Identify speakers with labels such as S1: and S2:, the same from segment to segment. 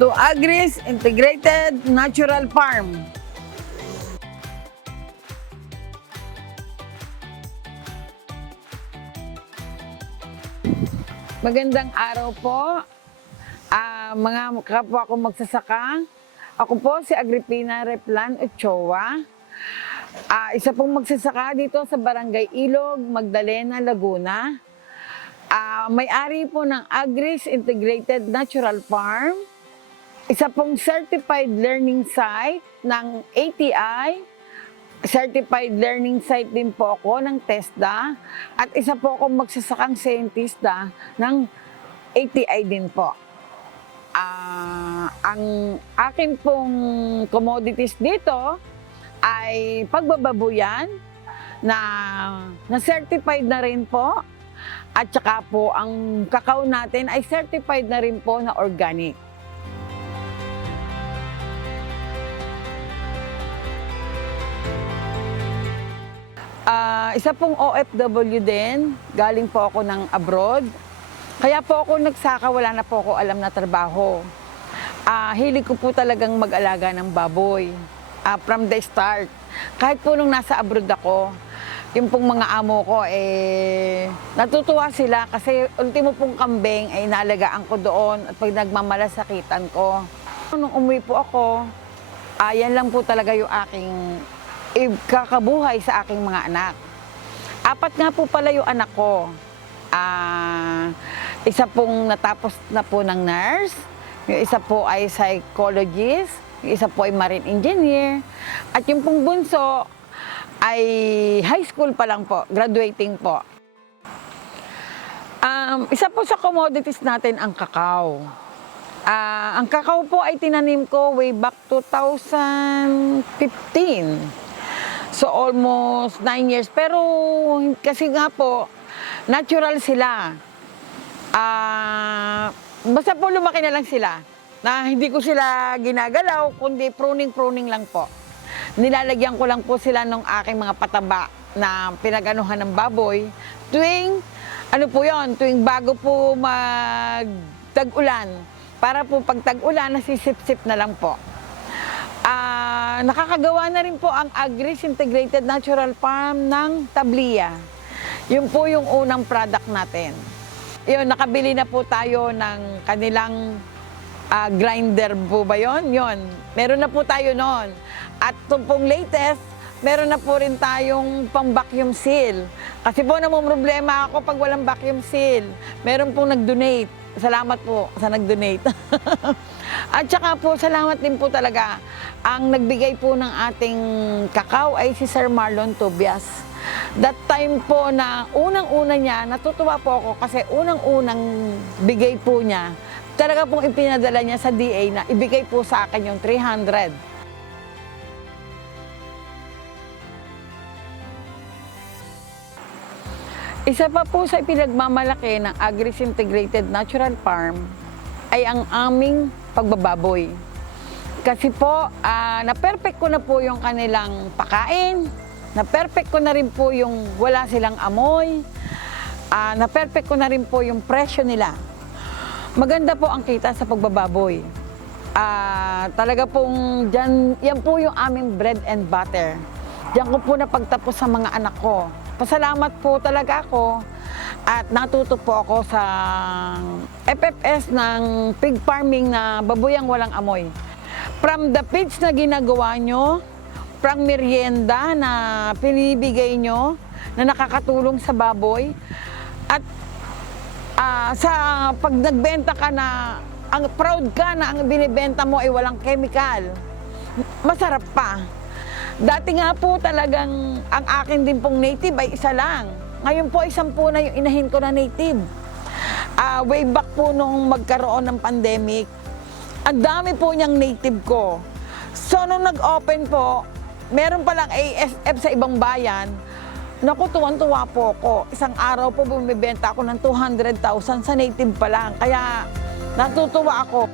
S1: to Agris Integrated Natural Farm. Magandang araw po, Ah, mga kapwa ko magsasaka. Ako po si Agripina Replan Ochoa. Ah, isa pong magsasaka dito sa Barangay Ilog, Magdalena, Laguna. Ah, may-ari po ng Agris Integrated Natural Farm. Isa pong certified learning site ng ATI. Certified learning site din po ako ng TESDA. At isa po akong magsasakang scientista ng ATI din po. Ah, ang akin pong commodities dito ay pagbababuyan na na certified na rin po at saka po ang kakao natin ay certified na rin po na organic. Ah, isa pong OFW din, galing po ako ng abroad. Kaya po ako nagsaka, wala na po ako alam na trabaho. Ah, hilig ko po talagang mag-alaga ng baboy. Ah, from the start. Kahit po nung nasa abroad ako, yung pong mga amo ko, eh, natutuwa sila kasi ultimo pong kambing ay nalagaan ko doon at pag nagmamalasakitan ko. Nung umuwi po ako, ah, yan lang po talaga yung aking kakabuhay sa aking mga anak. Apat nga po pala yung anak ko. Ah, isa pong natapos na po ng nurse, yung isa po ay psychologist, yung isa po ay marine engineer, at yung pong bunso ay high school pa lang po, graduating po. Um, isa po sa commodities natin ang kakao. Ah, ang kakao po ay tinanim ko way back 2015. So almost 9 years. Pero kasi nga po, natural sila. Ah, basta po lumaki na lang sila. Na hindi ko sila ginagalaw, kundi pruning-pruning lang po. Nilalagyan ko lang po sila ng aking mga pataba na pinaganuhan ng baboy. Tuwing, ano po yon tuwing bago po mag tag-ulan. Para po pag tag-ulan, nasisip-sip na lang po. Ah, nakakagawa na rin po ang Agris Integrated Natural Farm ng Tablia. Yun po yung unang product natin. Yun, nakabili na po tayo ng kanilang ah, grinder po ba yun? Yun, meron na po tayo noon. At itong pong latest, meron na po rin tayong pang vacuum seal. Kasi po problema ako pag walang vacuum seal. Meron pong nag-donate. Salamat po sa nag-donate. At saka po, salamat din po talaga. Ang nagbigay po ng ating kakao ay si Sir Marlon Tobias. That time po na unang-una niya, natutuwa po ako kasi unang-unang bigay po niya, talaga pong ipinadala niya sa DA na ibigay po sa akin yung 300. Isa pa po sa ipinagmamalaki ng Agris Integrated Natural Farm ay ang aming pagbababoy. Kasi po, ah, na-perfect ko na po yung kanilang pakain, na-perfect ko na rin po yung wala silang amoy, ah, na-perfect ko na rin po yung presyo nila. Maganda po ang kita sa pagbababoy. Ah, talaga pong dyan, yan po yung aming bread and butter. Diyan ko po napagtapos sa mga anak ko. Pasalamat po talaga ako at natuto po ako sa FFS ng pig farming na babuyang walang amoy. From the feeds na ginagawa nyo, from merienda na pinibigay nyo, na nakakatulong sa baboy, at ah, sa pag nagbenta ka na, ang proud ka na ang binibenta mo ay walang chemical, masarap pa. Dati nga po talagang ang akin din pong native ay isa lang. Ngayon po ay sampu na yung inahin ko na native. Ah, way back po nung magkaroon ng pandemic, ang dami po niyang native ko. So nung nag-open po, meron palang ASF sa ibang bayan, Naku, tuwan-tuwa po ako. Isang araw po bumibenta ako ng 200,000 sa native pa lang. Kaya natutuwa ako.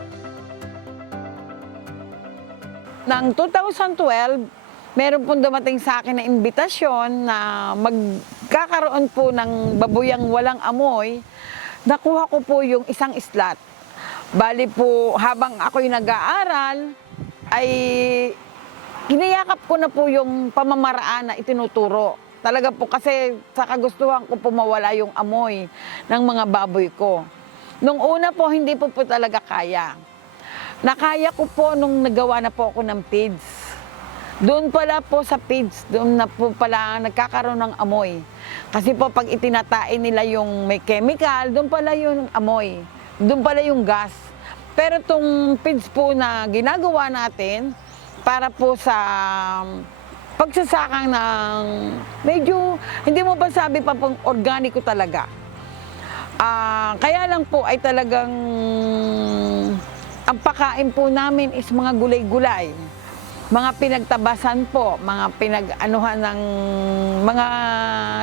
S1: Ng 2012, meron pong dumating sa akin na imbitasyon na magkakaroon po ng babuyang walang amoy. Nakuha ko po yung isang islat. Bali po, habang ako'y nag-aaral, ay kiniyakap ko na po yung pamamaraan na itinuturo. Talaga po kasi sa kagustuhan ko po mawala yung amoy ng mga baboy ko. Nung una po, hindi po po talaga kaya. Nakaya ko po nung nagawa na po ako ng PIDS. Doon pala po sa PIDS, doon na po pala nagkakaroon ng amoy. Kasi po pag itinatain nila yung may chemical, doon pala yung amoy. Doon pala yung gas. Pero itong PIDS po na ginagawa natin para po sa pagsasakang ng medyo, hindi mo ba sabi pa pong organiko talaga. Ah, kaya lang po ay talagang ang pakain po namin is mga gulay-gulay. Mga pinagtabasan po, mga pinag-anuhan ng mga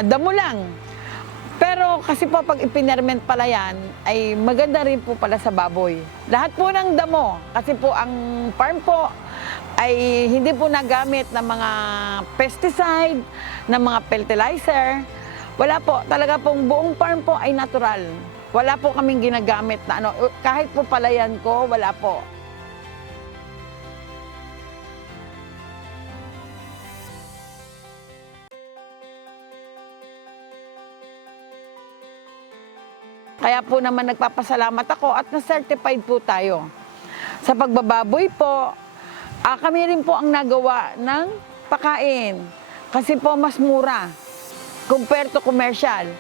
S1: damo lang. Pero kasi po pag ipinerment pala yan, ay maganda rin po pala sa baboy. Lahat po ng damo, kasi po ang farm po ay hindi po nagamit ng mga pesticide, ng mga fertilizer. Wala po, talaga pong buong farm po ay natural. Wala po kaming ginagamit na ano, kahit po palayan ko, wala po. Kaya po naman nagpapasalamat ako at na-certified po tayo. Sa pagbababoy po, ah, kami rin po ang nagawa ng pakain. Kasi po mas mura compared to commercial.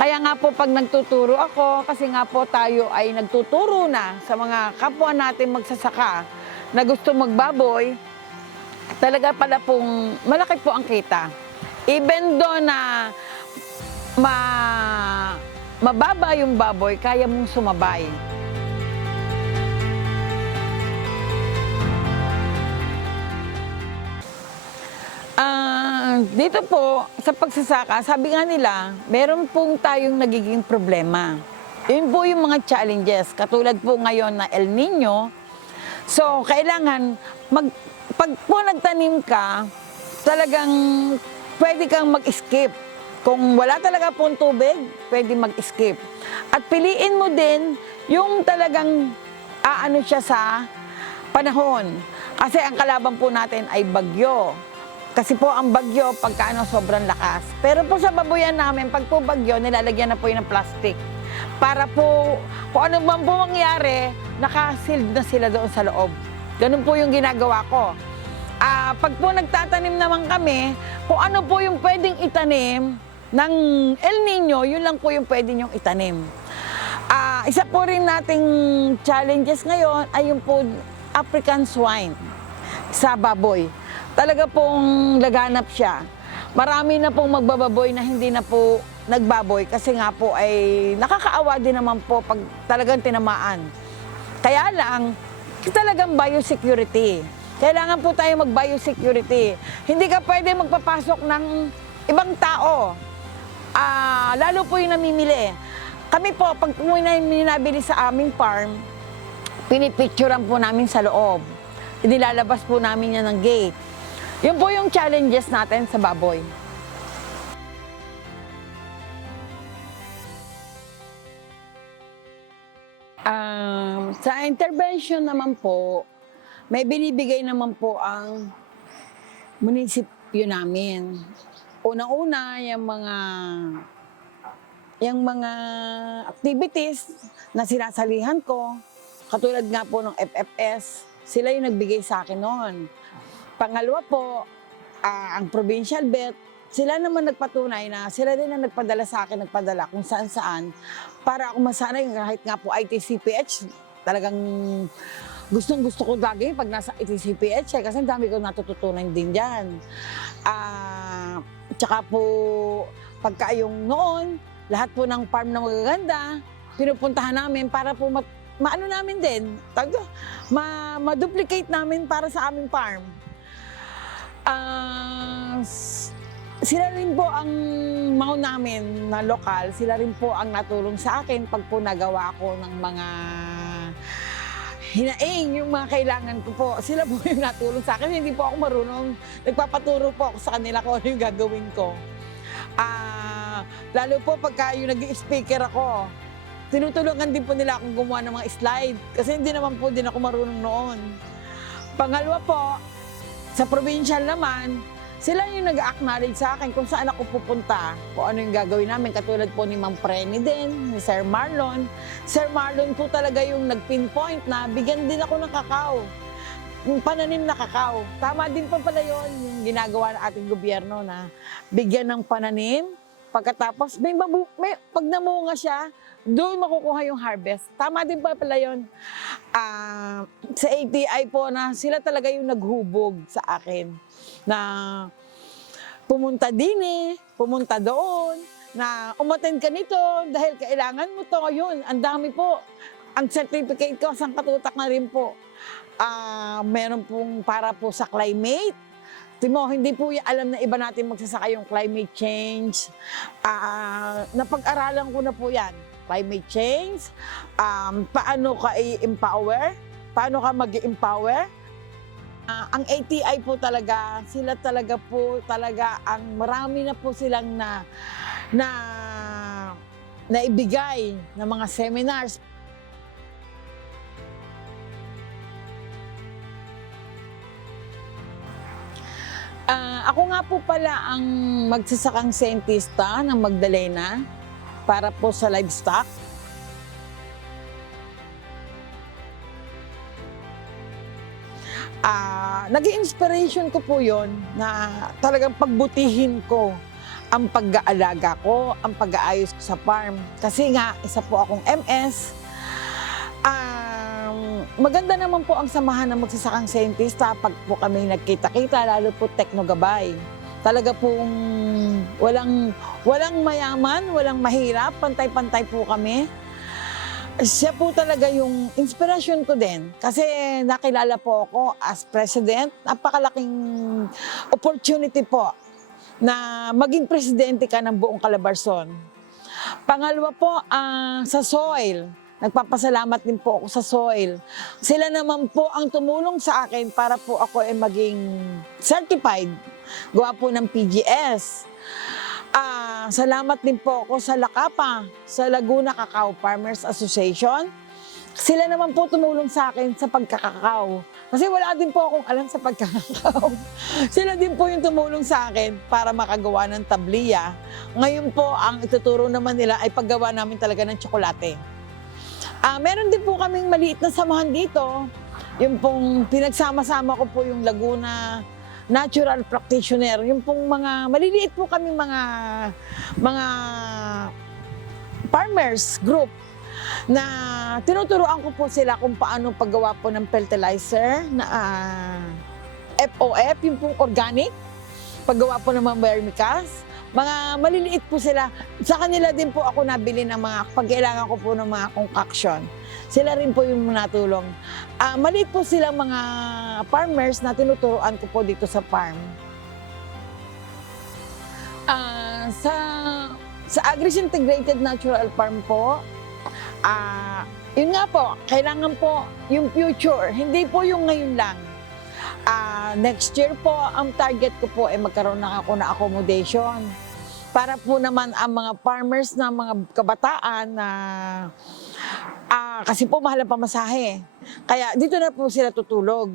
S1: Kaya nga po pag nagtuturo ako, kasi nga po tayo ay nagtuturo na sa mga kapwa natin magsasaka na gusto magbaboy, talaga pala pong malaki po ang kita. Even do na ma mababa yung baboy, kaya mong sumabay. Dito po, sa pagsasaka, sabi nga nila, meron pong tayong nagiging problema. Yun po yung mga challenges. Katulad po ngayon na El Nino. So, kailangan, mag, pag po nagtanim ka, talagang pwede kang mag-skip. Kung wala talaga pong tubig, pwede mag-skip. At piliin mo din yung talagang aano siya sa panahon. Kasi ang kalaban po natin ay bagyo. Kasi po ang bagyo, pagka ano, sobrang lakas. Pero po sa babuyan namin, pag po bagyo, nilalagyan na po yun ng plastic. Para po, kung ano man po mangyari, nakasealed na sila doon sa loob. Ganun po yung ginagawa ko. Ah, pag po nagtatanim naman kami, kung ano po yung pwedeng itanim ng El Nino, yun lang po yung pwede nyong itanim. Ah, isa po rin nating challenges ngayon ay yung po African swine sa baboy. Talaga pong laganap siya. Marami na pong magbababoy na hindi na po nagbaboy kasi nga po ay nakakaawa din naman po pag talagang tinamaan. Kaya lang, talagang biosecurity. Kailangan po tayo mag-biosecurity. Hindi ka pwede magpapasok ng ibang tao. Ah, lalo po yung namimili. Kami po, pag may minabili sa aming farm, pinipicturean po namin sa loob. Nilalabas po namin yan ng gate. Yun po yung challenges natin sa baboy. Um, sa intervention naman po, may binibigay naman po ang munisipyo namin. Una-una, yung mga yung mga activities na sinasalihan ko, katulad nga po ng FFS, sila yung nagbigay sa akin noon. Pangalawa po, ah, ang provincial vet, sila naman nagpatunay na sila din ang nagpadala sa akin, nagpadala kung saan-saan para ako masanay kahit nga po ITCPH, talagang gustong gusto ko lagi pag nasa ITCPH eh, kasi dami ko natututunan din dyan. Ah, tsaka po, pagka yung noon, lahat po ng farm na magaganda, pinupuntahan namin para po mat, maano namin din, tag, ma, ma-duplicate namin para sa aming farm. Ah, s- sila rin po ang mau namin na lokal, sila rin po ang natulong sa akin pag po nagawa ko ng mga hinaing, yung mga kailangan ko po. Sila po yung natulong sa akin. Hindi po ako marunong. Nagpapaturo po ako sa kanila kung ano yung gagawin ko. Ah, lalo po pagka yung nag-speaker ako, tinutulungan din po nila akong gumawa ng mga slide kasi hindi naman po din ako marunong noon. Pangalawa po, sa provincial naman, sila yung nag-acknowledge sa akin kung saan ako pupunta, kung ano yung gagawin namin. Katulad po ni Ma'am Preni din, ni Sir Marlon. Sir Marlon po talaga yung nag-pinpoint na bigyan din ako ng kakao. Yung pananim na kakao. Tama din pa pala yun, yung ginagawa ng ating gobyerno na bigyan ng pananim. Pagkatapos, may, mabu- may pag namunga siya, doon makukuha yung harvest. Tama din pa pala yun. Ah, sa ATI po na sila talaga yung naghubog sa akin na pumunta din eh, pumunta doon, na umaten ka nito dahil kailangan mo to. Yun, ang dami po. Ang certificate ko, sang katutak na rin po. Ah, meron pong para po sa climate. Timo, hindi po alam na iba natin magsasaka yung climate change. Ah, napag-aralan ko na po yan. Climate change, um, paano ka i-empower, paano ka mag-empower. Ah, ang ATI po talaga, sila talaga po talaga ang marami na po silang na na naibigay ng mga seminars Ah, ako nga po pala ang magsasakang scientista ng Magdalena para po sa livestock. Ah, naging inspiration ko po yon na talagang pagbutihin ko ang pag-aalaga ko, ang pag-aayos ko sa farm. Kasi nga, isa po akong MS. Um, maganda naman po ang samahan ng magsasakang scientista pag po kami nagkita-kita, lalo po teknogabay. Talaga pong walang, walang mayaman, walang mahirap, pantay-pantay po kami. Siya po talaga yung inspirasyon ko din. Kasi nakilala po ako as president. Napakalaking opportunity po na maging presidente ka ng buong Calabarzon. Pangalawa po, ah, sa soil. Nagpapasalamat din po ako sa soil. Sila naman po ang tumulong sa akin para po ako ay maging certified. Gawa po ng PGS. Ah, salamat din po ako sa Lakapa, sa Laguna Cacao Farmers Association. Sila naman po tumulong sa akin sa pagkakakao. Kasi wala din po akong alam sa pagkakakao. Sila din po yung tumulong sa akin para makagawa ng tabliya. Ngayon po, ang ituturo naman nila ay paggawa namin talaga ng tsokolate. Ah, meron din po kaming maliit na samahan dito. Yung pong pinagsama-sama ko po yung Laguna Natural Practitioner. Yung pong mga maliliit po kami mga mga farmers group na tinuturuan ko po sila kung paano paggawa po ng fertilizer na ah, FOF, yung pong organic, paggawa po ng mga vermicast. Mga maliliit po sila. Sa kanila din po ako nabili ng mga, pag kailangan ko po ng mga concoction. Sila rin po yung natulong. Ah, maliit po silang mga farmers na tinuturuan ko po dito sa farm. Ah, sa sa Agris Integrated Natural Farm po, ah, yun nga po, kailangan po yung future, hindi po yung ngayon lang. Ah, next year po, ang target ko po ay magkaroon na ako na accommodation para po naman ang mga farmers na mga kabataan na ah, kasi po mahal ang pamasahe. Kaya dito na po sila tutulog.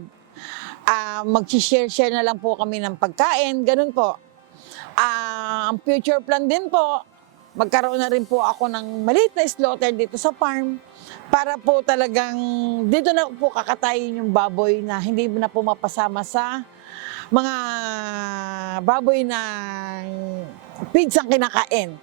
S1: Ah, mag-share-share na lang po kami ng pagkain, ganun po. Ah, ang future plan din po, magkaroon na rin po ako ng maliit na slaughter dito sa farm para po talagang dito na po kakatayin yung baboy na hindi na po mapasama sa mga baboy na feeds ang kinakain.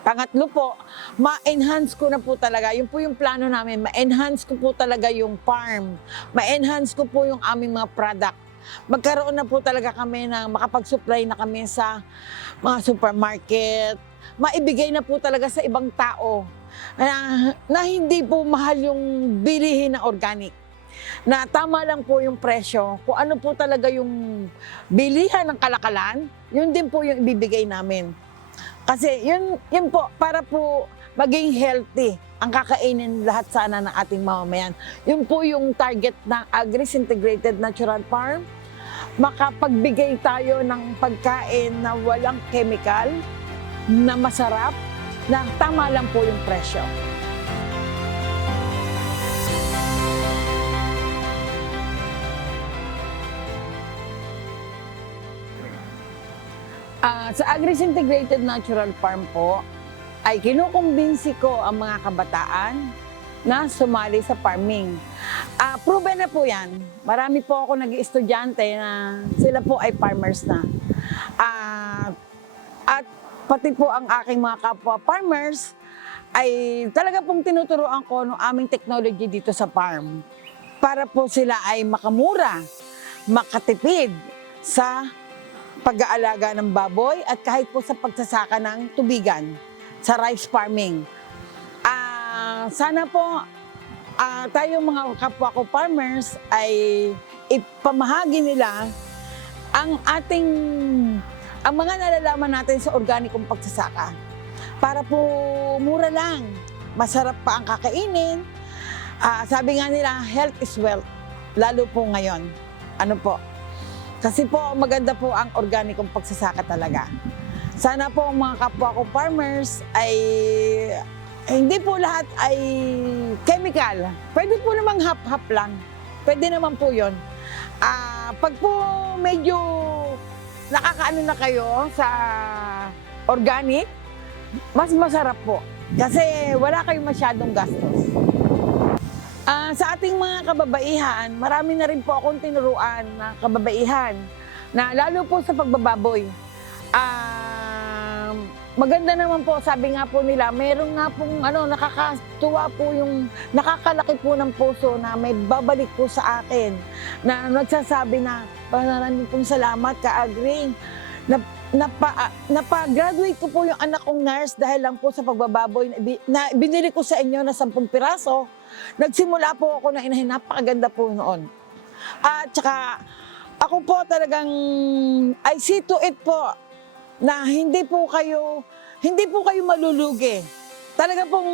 S1: Pangatlo po, ma-enhance ko na po talaga, yun po yung plano namin, ma-enhance ko po talaga yung farm, ma-enhance ko po yung aming mga product. Magkaroon na po talaga kami ng makapag-supply na kami sa mga supermarket, maibigay na po talaga sa ibang tao na, na hindi po mahal yung bilihin na organic. Na tama lang po yung presyo, kung ano po talaga yung bilihan ng kalakalan, yun din po yung ibibigay namin. Kasi yun, yun po, para po maging healthy ang kakainin lahat sana ng ating mamamayan. Yun po yung target ng Agris Integrated Natural Farm. Makapagbigay tayo ng pagkain na walang chemical, na masarap, na tama lang po yung presyo. Uh, sa Agris Integrated Natural Farm po, ay kinukumbinsi ko ang mga kabataan na sumali sa farming. Ah, proven na po yan. Marami po ako nag estudyante na sila po ay farmers na. Ah, at pati po ang aking mga kapwa farmers ay talaga pong tinuturoan ko ng aming technology dito sa farm para po sila ay makamura, makatipid sa pag-aalaga ng baboy at kahit po sa pagsasaka ng tubigan sa rice farming. Ah, sana po ah, tayo mga kapwa ko farmers ay ipamahagi nila ang ating ang mga nalalaman natin sa organikong pagsasaka para po mura lang, masarap pa ang kakainin. Ah, sabi nga nila, health is wealth, lalo po ngayon. Ano po? Kasi po maganda po ang organikong pagsasaka talaga. Sana po ang mga kapwa ko farmers ay hindi po lahat ay chemical. Pwede po namang hap-hap lang. Pwede naman po yon. Ah, pag po medyo nakakaano na kayo sa organic, mas masarap po. Kasi wala kayong masyadong gastos. Ah, sa ating mga kababaihan, marami na rin po akong tinuruan na kababaihan na lalo po sa pagbababoy. Ah, maganda naman po, sabi nga po nila, meron nga pong ano, nakakatuwa po yung nakakalaki po ng puso na may babalik po sa akin na nagsasabi na maraming pong salamat ka Agring. Na, napa, napa-graduate ko po yung anak kong nurse dahil lang po sa pagbababoy na, binili ko sa inyo na 10 piraso. Nagsimula po ako na inahin, napakaganda po noon. At saka, ako po talagang, I see to it po, na hindi po kayo, hindi po kayo malulugi. Talaga pong,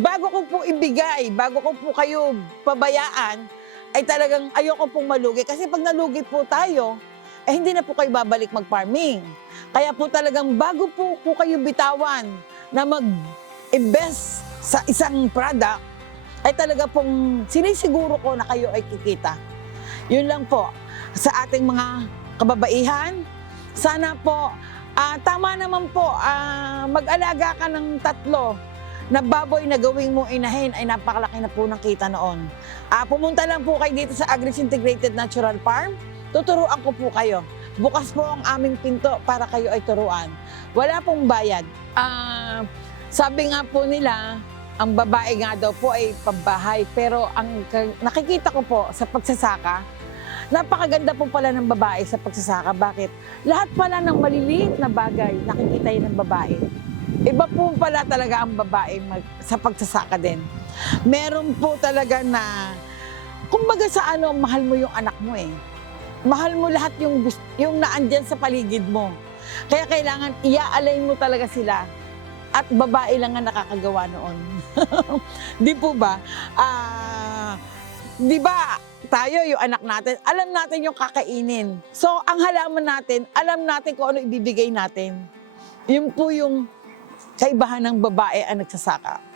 S1: bago ko po ibigay, bago ko po kayo pabayaan, ay talagang ayoko pong malugi. Kasi pag nalugi po tayo, eh hindi na po kayo babalik mag-farming. Kaya po talagang bago po, po kayo bitawan na mag-invest sa isang product, ay talaga pong sinisiguro ko na kayo ay kikita. Yun lang po sa ating mga kababaihan. Sana po, ah, tama naman po, ah, mag-alaga ka ng tatlo na baboy na gawing mo inahin ay napakalaki na po ng kita noon. Ah, pumunta lang po kayo dito sa Agris Integrated Natural Farm. Tuturuan ko po kayo. Bukas po ang aming pinto para kayo ay turuan. Wala pong bayad. Ah, sabi nga po nila, ang babae nga daw po ay pambahay. Pero ang nakikita ko po sa pagsasaka, napakaganda po pala ng babae sa pagsasaka. Bakit? Lahat pala ng maliliit na bagay, nakikita yun ng babae. Iba po pala talaga ang babae mag, sa pagsasaka din. Meron po talaga na, kumbaga sa ano, mahal mo yung anak mo eh. Mahal mo lahat yung, yung naandyan sa paligid mo. Kaya kailangan iaalay mo talaga sila. At babae lang ang nakakagawa noon. Di po ba? Ah, di ba tayo, yung anak natin, alam natin yung kakainin. So, ang halaman natin, alam natin kung ano ibibigay natin. Yun po yung kaibahan ng babae ang nagsasaka.